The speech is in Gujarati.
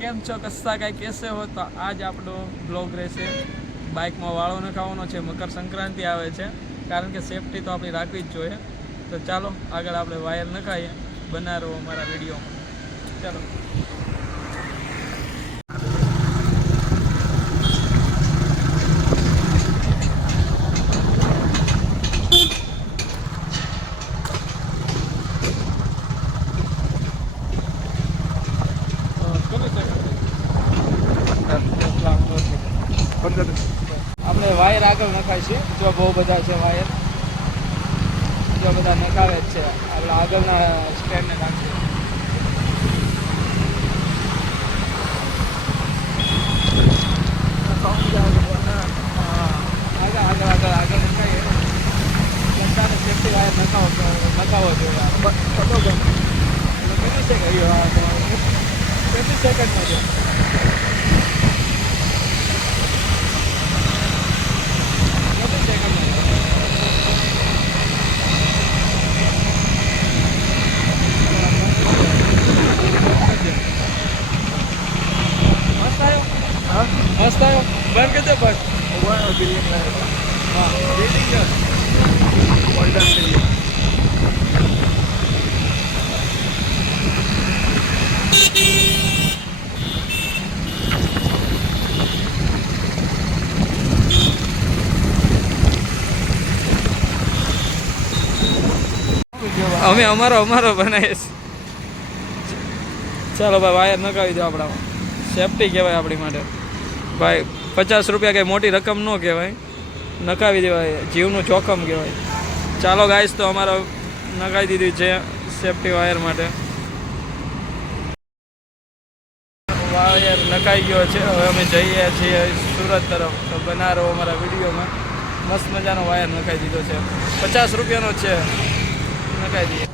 કેમ છો કસ્સા કાંઈ કેસે હો? તો આજ આપણો બ્લોગ રહેશે બાઇકમાં વાળો નખાવાનો છે. મકર સંક્રાંતિ આવે છે, કારણ કે સેફટી તો આપણી રાખવી જ જોઈએ. તો ચાલો આગળ આપણે વાયર નખાઈએ. બના રહો અમારા વિડીયોમાં. ચાલો. આપણે વાયર આગળ નખાય છે. જો બહુ બધા છે વાયર, જો બધા નખાવે જ છે. આપણે આગળના સ્ટેન્ડને નાખીએ. આગળ નખાઈએ. બધાને સેફટી વાયર નખાવો જોઈએ. કેટલી સેકન્ડમાં છે? મસ્ત આવ્યો. બંધ કરી દે બસ. હા, બિલ્ડિંગ છે. અમે અમારો બનાવીએ. ચાલો ભાઈ, વાયર નખાવી દો. આપણામાં સેફટી કહેવાય આપણી માટે. ભાઈ 50 રૂપિયા કંઈ મોટી રકમ ન કહેવાય, નખાવી દેવાય. જીવનું જોખમ કહેવાય. ચાલો ગાઈસ, તો અમારો નખાવી દીધી છે સેફટી વાયર માટે. વાયર નખાઈ ગયો છે. હવે અમે જઈએ છીએ સુરત તરફ. તો બના રહો અમારા વિડીયોમાં. મસ્ત મજાનો વાયર નખાઈ દીધો છે. 50 રૂપિયાનો છે, નખાઈ દઈએ.